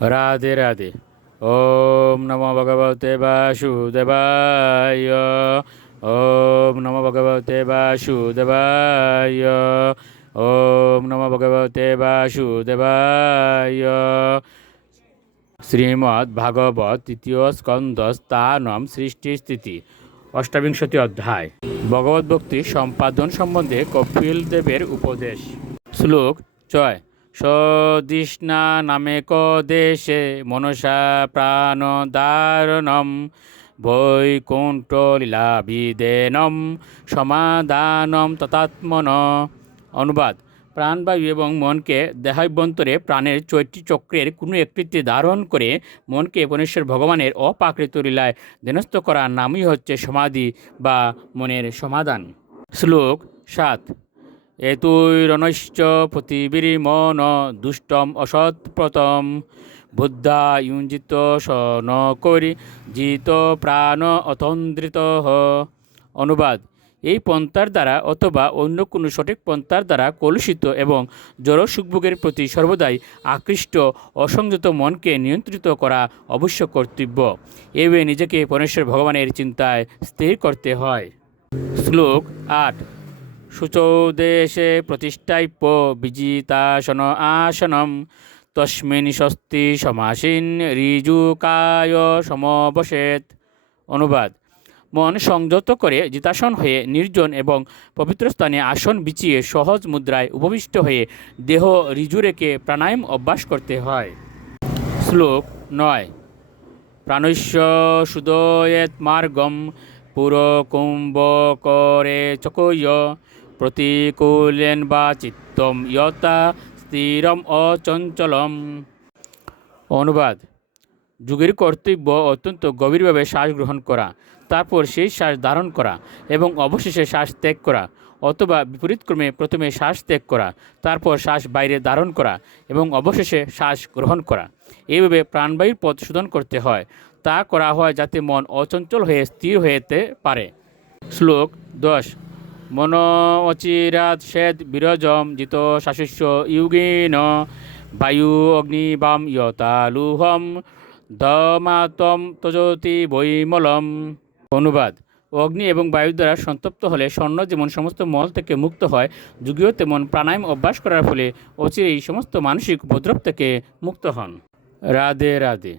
রাধে রাধে। ওম নমো ভগবতে বাসুদেবায়। ওম নমো ভগবতে বাসুদেবায়। ওম নমো ভগবতে বাসুদেবায়। শ্রীমদ্ ভাগবত তৃতীয় স্কন্দ স্থানম সৃষ্টি স্থিতি অষ্টাবিংশতি অধ্যায়। ভগবত ভক্তি সম্পাদন সম্বন্ধে কপিল দেবের উপদেশ। শ্লোক 6। সদিষ্ণা নামেক দেশে মনসা প্রাণদারণম বৈকুণ্ঠ লীলাভিদেনম সমাধানম তথাত্মন। অনুবাদ: প্রাণবায়ু এবং মনকে দেহাভ্যন্তরে প্রাণের চৈত্রী চক্রের কোনো একটিতে ধারণ করে মনকে পরমেশ্বর ভগবানের অপ্রাকৃত লীলায় ধ্যানস্থ করার নামই হচ্ছে সমাধি বা মনের সমাধান। শ্লোক 7। এতৈরনৈশ্চ পৃথিবীর্মন দুষ্টম অসৎপ্রতম বুদ্ধা ইঞ্জিত সন করি জিত প্রাণ অতন্দ্রিত। অনুবাদ: এই পন্থার দ্বারা অথবা অন্য কোনো সঠিক পন্থার দ্বারা কলুষিত এবং জড় সুখভোগের প্রতি সর্বদাই আকৃষ্ট অসংযত মনকে নিয়ন্ত্রিত করা অবশ্য কর্তব্য। এভাবে নিজেকে পরমেশ্বর ভগবানের চিন্তায় স্থির করতে হয়। শ্লোক 8। শুচৌ দেশে প্রতিষ্ঠাপ্য বিজিতাসন আসনম তস্মিন স্বস্তি সমাসীন ঋজুকায় সমবসেত। অনুবাদ: মন সংযত করে জিতাসন হয়ে নির্জন এবং পবিত্র স্থানে আসন বিছিয়ে সহজ মুদ্রায় উপবিষ্ট হয়ে দেহ ঋজু রেখে প্রাণায়াম অভ্যাস করতে হয়। শ্লোক 9। প্রাণস্য সুদয়েত মার্গম পুরকুম্ভকরে চকয় প্রতিকূলেন বা চিত্তম ইয়তা স্থিরম অচঞ্চলম। অনুবাদ: যোগীর কর্তব্য অত্যন্ত গভীরভাবে শ্বাস গ্রহণ করা, তারপর সেই শ্বাস ধারণ করা এবং অবশেষে শ্বাস ত্যাগ করা, অথবা বিপরীতক্রমে প্রথমে শ্বাস ত্যাগ করা, তারপর শ্বাস বাইরে ধারণ করা এবং অবশেষে শ্বাস গ্রহণ করা। এইভাবে প্রাণবায়ুর পথ শোধন করতে হয়। তা করা হয় যাতে মন অচঞ্চল হয়ে স্থির হতে পারে। শ্লোক 10। মন অচিরাৎ সেদ বিরজম জিত শাশুষ্য ইউগেন বায়ু অগ্নিবাম ইয়তালুহম ধমাতম তজতি বৈমলম। অনুবাদ: অগ্নি এবং বায়ু দ্বারা সন্তপ্ত হলে স্বর্ণ যেমন সমস্ত মল থেকে মুক্ত হয়, যোগীও তেমন প্রাণায়াম অভ্যাস করার ফলে অচিরেই সমস্ত মানসিক উপদ্রব থেকে মুক্ত হন। রাধে রাধে।